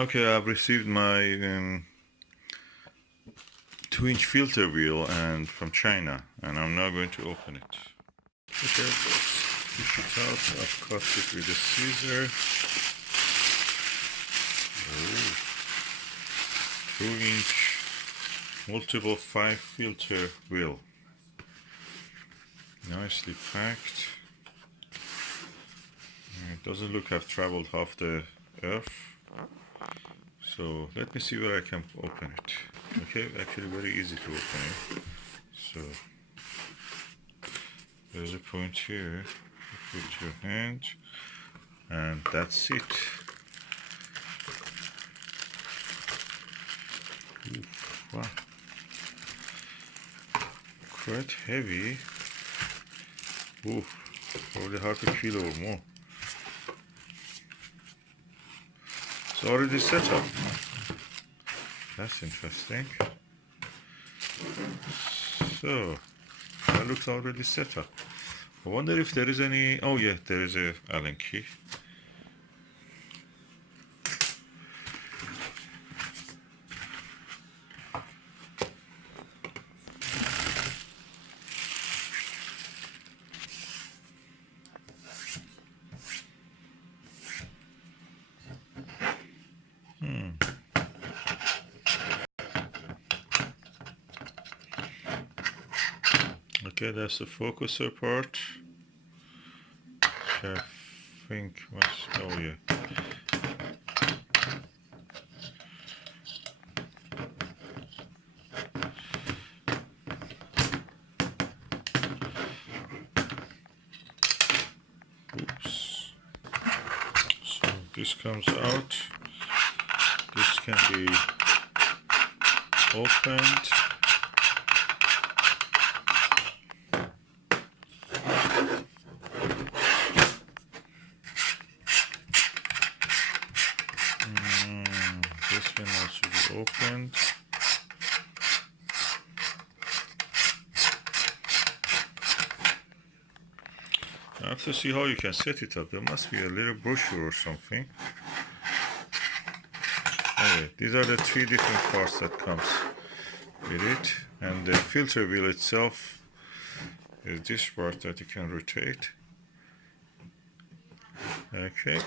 Okay, I've received my 2-inch filter wheel and from China, and I'm now going to open it. Okay, let's fish it out. I've cut it with a scissor. Oh, 2-inch multiple 5 filter wheel. Nicely packed. It doesn't look I've traveled half the earth. So let me see where I can open it. Okay, actually very easy to open it. So there's a point here. You put your hand, and that's it. Oof, wow, quite heavy. Oof, probably half a kilo or more. It's already set up. That's interesting. So that looks already set up. I wonder if there is any. Oh yeah, there is a Allen key. Okay, that's the focuser part. Which I think was. Oh yeah. Oops. So this comes out. This can be opened. This can also be opened. I have to see how you can set it up. There must be a little brochure or something. Okay, these are the 3 different parts that comes with it, and the filter wheel itself is this part that you can rotate. Okay.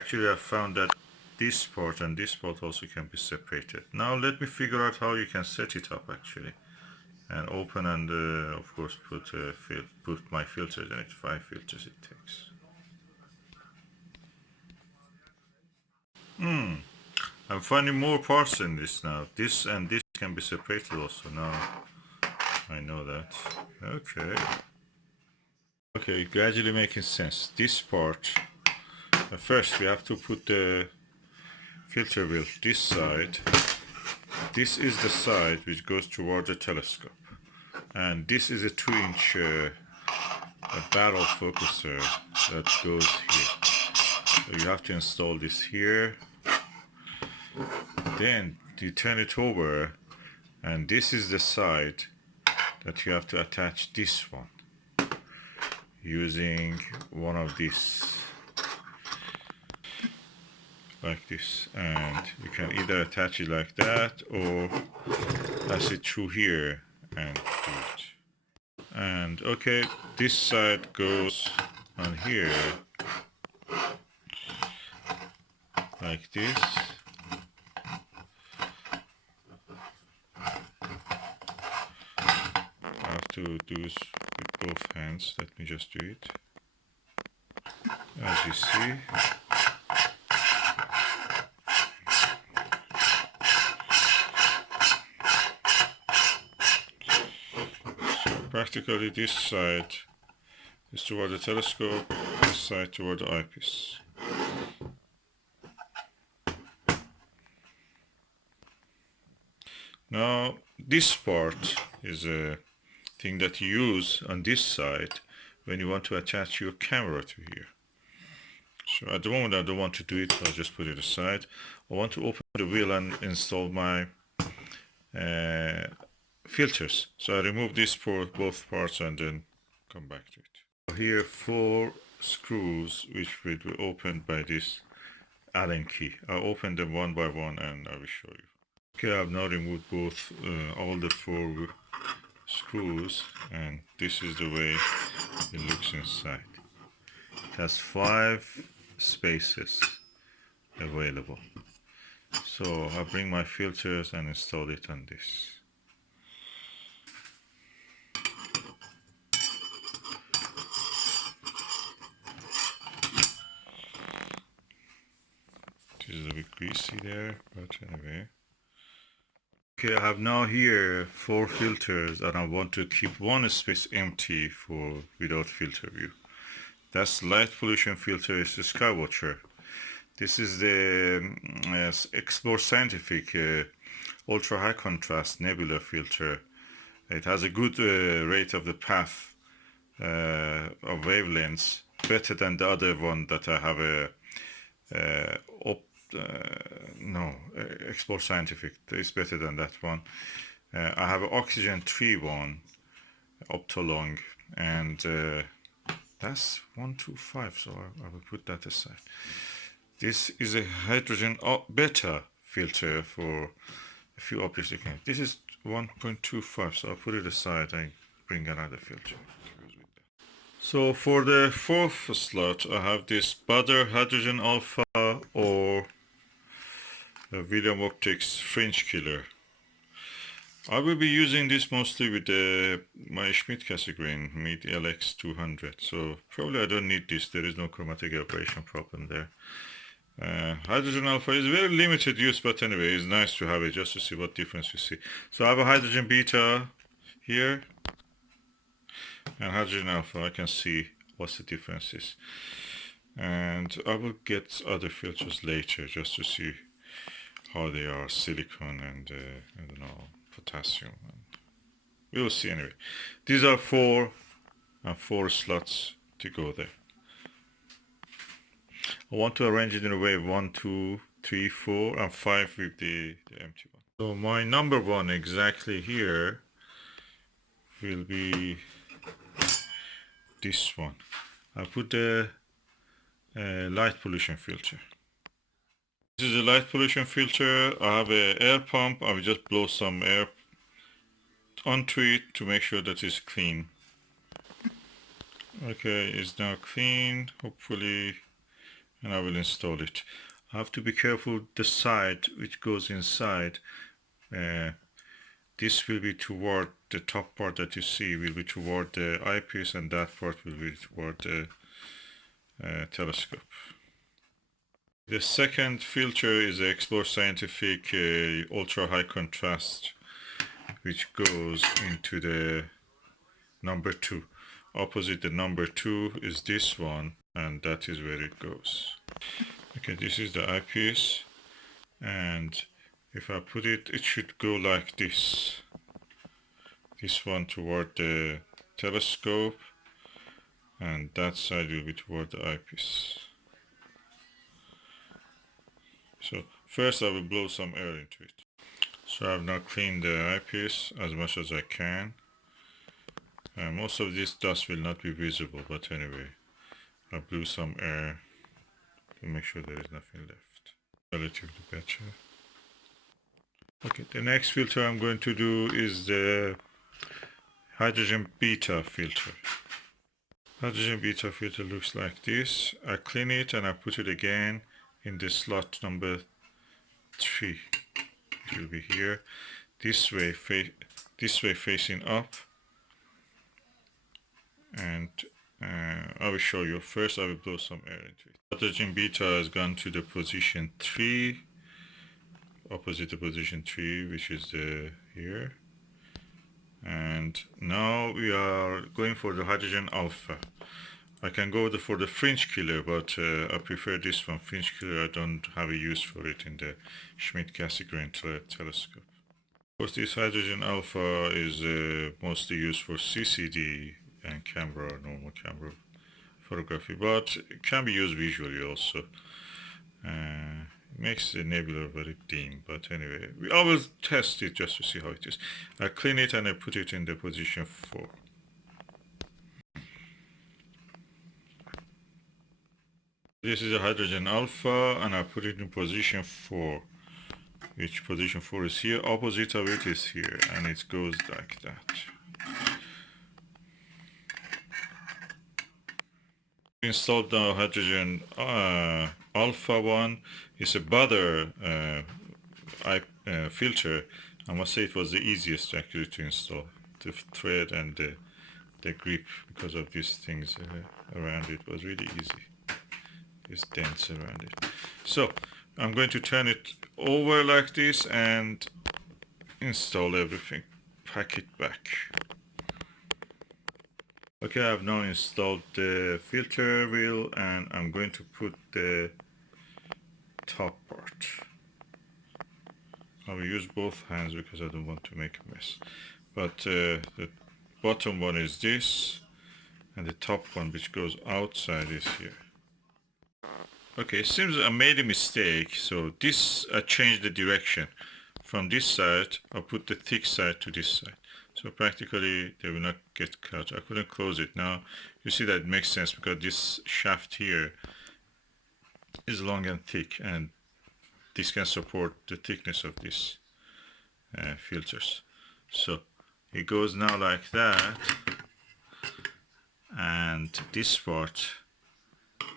Actually, I found that this part and this part also can be separated. Now let me figure out how you can set it up actually, and open and of course put my filters in it. 5 filters it takes. I'm finding more parts in this now. This and this can be separated also. Now I know that. Okay. Okay, gradually making sense. This part. First, we have to put the filter wheel this side. This is the side which goes toward the telescope, and this is a 2-inch barrel focuser that goes here. So you have to install this here. Then you turn it over, and this is the side that you have to attach this one using one of these, like this, and you can either attach it like that or pass it through here and do it. And okay, this side goes on here like this. I have to do this with both hands. Let me just do it. As you see. Practically this side is toward the telescope, this side toward the eyepiece. Now this part is a thing that you use on this side when you want to attach your camera to here. So at the moment I don't want to do it, I'll just put it aside. I want to open the wheel and install my filters. So I remove this for both parts and then come back to it. Here 4 screws which will be opened by this Allen key. I'll open them one by one and I will show you. Okay, I've now removed both all the 4 screws, and this is the way it looks inside. It has 5 spaces available. So I'll bring my filters and install it on this. This is a bit greasy there, but anyway. Okay, I have now here 4 filters and I want to keep one space empty for without filter view. That's light pollution filter, is the Skywatcher. This is the Explore Scientific ultra high contrast Nebula filter. It has a good rate of the path of wavelengths, better than the other one that I have a Explore Scientific. It's better than that one. I have an Oxygen 3 one, Optolong, and that's 125, so I will put that aside. This is a hydrogen beta filter for a few objects. This is 1.25, so I'll put it aside and bring another filter. So for the 4th slot, I have this Butter Hydrogen Alpha or William Optics Fringe Killer. I will be using this mostly with my Schmidt-Cassegrain Meet LX200, so probably I don't need this. There is no chromatic aberration problem there. Hydrogen alpha is very limited use, but anyway, it's nice to have it just to see what difference we see. So I have a hydrogen beta here and hydrogen alpha. I can see what's the differences, and I will get other filters later just to see how they are, silicon and I don't know, potassium. We will see anyway. These are 4 slots to go there. I want to arrange it in a way 1, 2, 3, 4, and 5 with the empty one. So my number 1 exactly here will be this one. I put the light pollution filter. This is a light pollution filter. I have an air pump. I will just blow some air onto it to make sure that it's clean. Okay, it's now clean, hopefully, and I will install it. I have to be careful the side which goes inside. This will be toward the top part that you see will be toward the eyepiece, and that part will be toward the telescope. The second filter is the Explore Scientific ultra high contrast, which goes into the number 2. Opposite the number 2 is this one, and that is where it goes. Okay, this is the eyepiece, and if I put it, it should go like this. This one toward the telescope, and that side will be toward the eyepiece. So first I will blow some air into it. So I've now cleaned the eyepiece as much as I can. Most of this dust will not be visible, but anyway, I blew some air to make sure there is nothing left. Relatively better. Okay, the next filter I'm going to do is the hydrogen beta filter. Hydrogen beta filter looks like this. I clean it and I put it again in the slot number 3. It will be here, this way facing up, and I will show you. First I will blow some air into it. Hydrogen beta has gone to the position 3, opposite the position 3, which is here, and now we are going for the hydrogen alpha. I can go for the fringe killer, but I prefer this one. Fringe killer, I don't have a use for it in the Schmidt-Cassegrain telescope. Of course, this hydrogen alpha is mostly used for CCD and camera, normal camera photography, but it can be used visually also. makes the nebula very dim, but anyway, I will test it just to see how it is. I clean it and I put it in the position 4. This is a hydrogen alpha and I put it in position 4. Which position 4 is here, opposite of it is here, and it goes like that. Installed the hydrogen alpha one. It's a butter filter. I must say it was the easiest actually to install. The thread and the grip, because of these things around it, was really easy. These dents around it. So I'm going to turn it over like this and install everything. Pack it back. Okay, I've now installed the filter wheel and I'm going to put the top part. I will use both hands because I don't want to make a mess. But the bottom one is this and the top one, which goes outside, is here. Okay, it seems I made a mistake. So this, I changed the direction. From this side, I'll put the thick side to this side. So practically they will not get cut. I couldn't close it. Now you see that it makes sense because this shaft here is long and thick, and this can support the thickness of these filters. So it goes now like that, and this part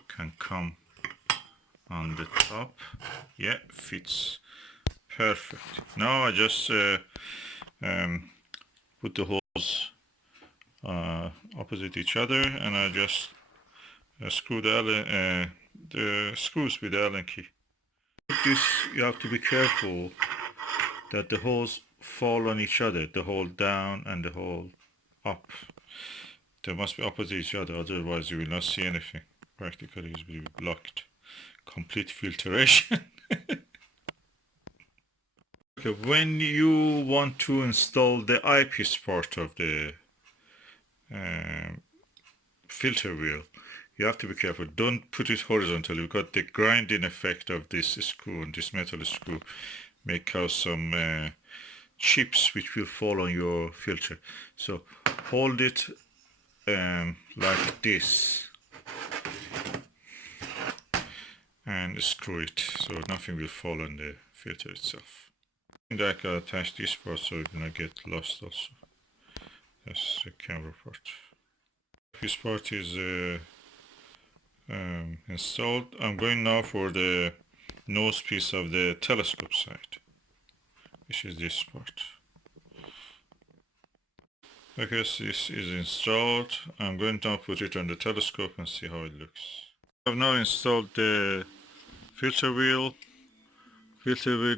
can come on the top. Yeah, fits perfect. Now I just put the holes opposite each other, and I just screw the screws with the Allen key. This, you have to be careful that the holes fall on each other, the hole down and the hole up. They must be opposite each other, otherwise you will not see anything. Practically it will be blocked. Complete filtration. Okay, when you want to install the eyepiece part of the filter wheel, you have to be careful. Don't put it horizontally because the grinding effect of this screw and this metal screw may cause some chips which will fall on your filter. So hold it like this and screw it so nothing will fall on the filter itself. And I can attach this part so it will not get lost also. That's the camera part. This part is installed. I'm going now for the nose piece of the telescope side, which is this part. Okay, so this is installed. I'm going to put it on the telescope and see how it looks. I've now installed the filter wheel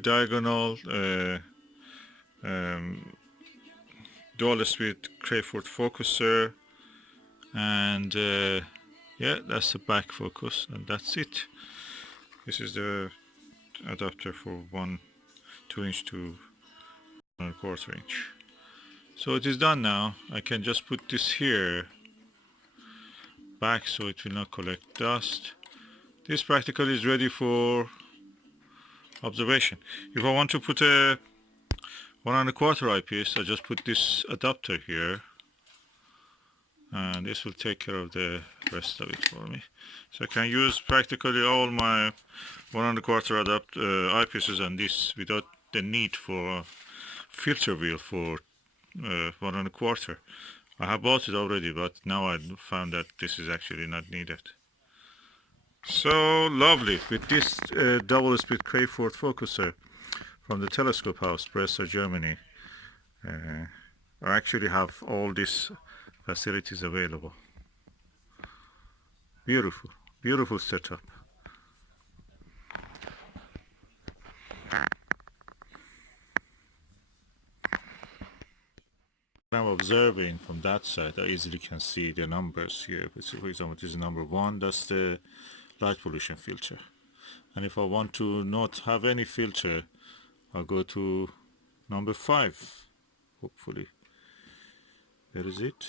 diagonal, dual speed Crayford focuser, and yeah, that's the back focus, and that's it. This is the adapter for 2 inch to 1/4 inch. So it is done now. I can just put this here back so it will not collect dust. This practically is ready for observation. If I want to put a 1¼ eyepiece, I just put this adapter here, and this will take care of the rest of it for me. So I can use practically all my 1¼ eyepieces on this without the need for a filter wheel for 1¼ I have bought it already, but now I found that this is actually not needed. So lovely. With this double speed Crayford focuser from the telescope house, Breslau, Germany, I actually have all these facilities available. Beautiful, beautiful setup. I'm observing from that side, I easily can see the numbers here. So for example, this is number 1, that's the light pollution filter. And if I want to not have any filter, I'll go to number 5, hopefully. There is it.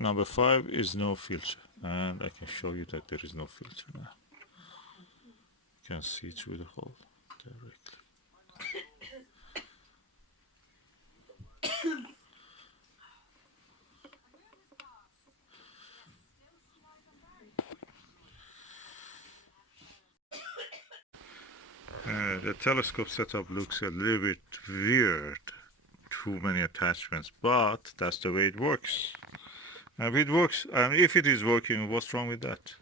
Number 5 is no filter, and I can show you that there is no filter now. can see through the hole directly. The telescope setup looks a little bit weird. Too many attachments, but that's the way it works. And if it works, and if it is working, what's wrong with that?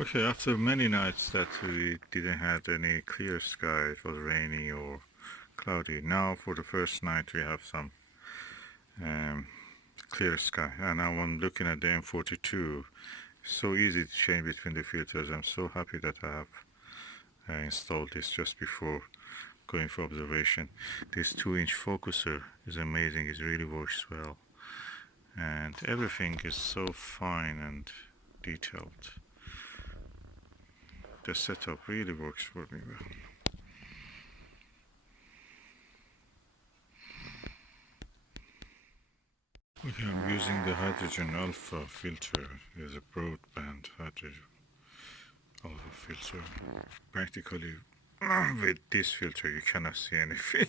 Okay, after many nights that we didn't have any clear sky, it was rainy or cloudy. Now for the first night we have some clear sky, and now I'm looking at the M42. So easy to change between the filters. I'm so happy that I have installed this just before going for observation. This 2-inch focuser is amazing. It really works well, and everything is so fine and detailed. The setup really works for me well. Okay, I'm using the hydrogen alpha filter. It's a broadband hydrogen alpha filter. Practically, with this filter you cannot see anything.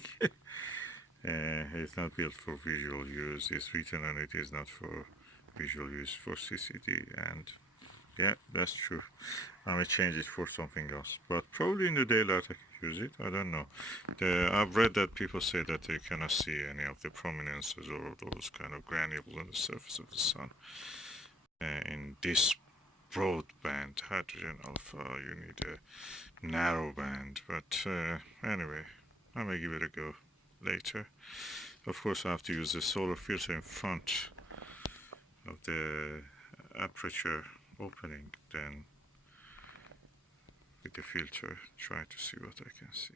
It's not built for visual use. It's written on it is not for visual use, for CCD, and yeah, that's true. I may change it for something else, but probably in the daylight I can use it. I don't know. I've read that people say that they cannot see any of the prominences or those kind of granules on the surface of the sun. In this broadband hydrogen alpha, you need a narrow band. But anyway, I may give it a go later. Of course, I have to use the solar filter in front of the aperture opening, then with the filter try to see what I can see.